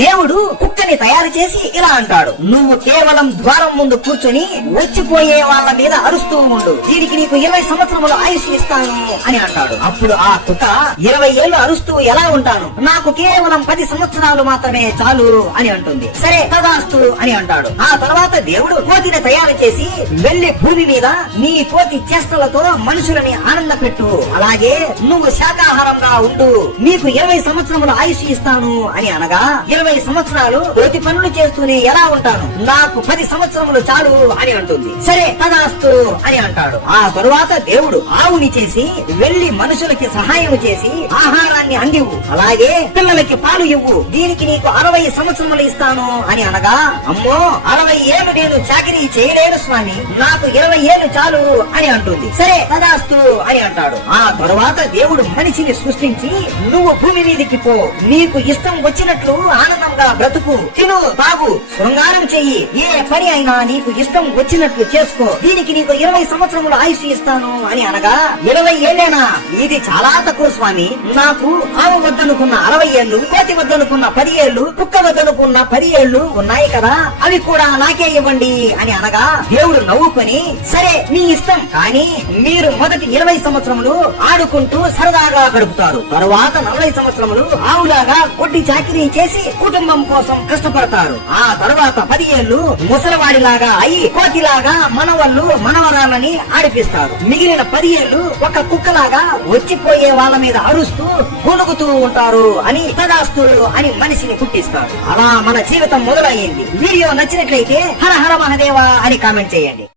దేవుడు కుక్కని తయారు చేసి ఇలా అంటాడు, నువ్వు కేవలం ద్వారం ముందు కూర్చొని వచ్చిపోయే వాళ్ళ మీద అరుస్తూ ఉండు, దీనికి నీకు 20 సంవత్సరములు ఆయుష్ ఇస్తాను అని అంటాడు. అప్పుడు ఆ కుక్క 20 ఏళ్ళు అరుస్తూ ఎలా ఉంటాను, నాకు కేవలం 10 సంవత్సరాలు మాత్రమే చాలు అని అంటుంది. సరే తదాస్తు అని అంటాడు. ఆ తర్వాత దేవుడు కోతిని తయారు చేసి వెళ్లి భూమి మీద నీ కోతి చేష్టలతో మనుషులని ఆనంద పెట్టు, అలాగే నువ్వు శాకాహారంగా ఉండు, నీకు 20 సంవత్సరములు ఆయుష్ ఇస్తాను అని అనగా 20 సంవత్సరాలు కోతి పనులు చేస్తూనే ఎలా ఉంటాను, నాకు 10 సంవత్సరములు చాలు అని అంటుంది. సరే తదాస్తు అని అంటాడు. ఆ తరువాత దేవుడు ఆవుని చేసి వెళ్లి మనుషులకి సహాయం చేసి ఆహారాన్ని అందివు, అలాగే పిల్లలకి పాలు ఇవ్వు, దీనికి నీకు 60 సంవత్సరములు ఇస్తాను అని అనగా, అమ్మో 60 ఏళ్ళు నేను చాకరీ చేయలేను స్వామి, నాకు 20 ఏళ్ళు చాలు అని అంటుంది. సరే తదాస్తు అని అంటాడు. ఆ తరువాత దేవుడు మనిషిని సృష్టించి నువ్వు భూమి మీదకి పో, నీకు ఇష్టం వచ్చినట్లు ఆనందంగా బ్రతుకు, తిను తాగు, శృంగారం చెయ్యి, ఏ పని అయినా నీకు ఇష్టం వచ్చినట్లు చేసుకో, దీనికి నీకు 20 సంవత్సరములు ఆయుష్ ఇస్తాను అని అనగా 20 ఏళ్ళేనా, ఇది చాలా తక్కువ స్వామి, నాకు ఆవు వద్దనుకున్న 60 ఏళ్ళు, కోతి వద్దనుకున్న 10 ఏళ్ళు, కుక్క వద్దనుకున్న 10 ఏళ్ళు ఉన్నాయి కదా, అవి కూడా నాకే ఇవ్వండి అని అనగా దేవుడు నవ్వుకొని, సరే నీ ఇష్టం, కానీ మీరు మొదటి 20 సంవత్సరములు ఆడుకుంటూ సరదాగా గడుపుతారు, తరువాత 40 సంవత్సరములు ఆవులాగా కొట్టి చాకిరీ చేసి కుటుంబం కోసం కష్టపడతారు, ఆ తర్వాత 10 ఏళ్ళు ముసలివాడిలాగా అయి కోతిలాగా మనవళ్ళు మనవరాలని ఆడిపిస్తారు, మిగిలిన 10 ఏళ్ళు ఒక కుక్కలాగా వచ్చిపోయే వాళ్ళ మీద అరుస్తూ గుణుగుతూ ఉంటారు అని తదాస్తు అని మనిషిని పుట్టిస్తారు. అలా మన జీవితం మొదలయ్యింది. వీడియో నచ్చినట్లయితే హర హర మహదేవ అని కామెంట్ చేయండి.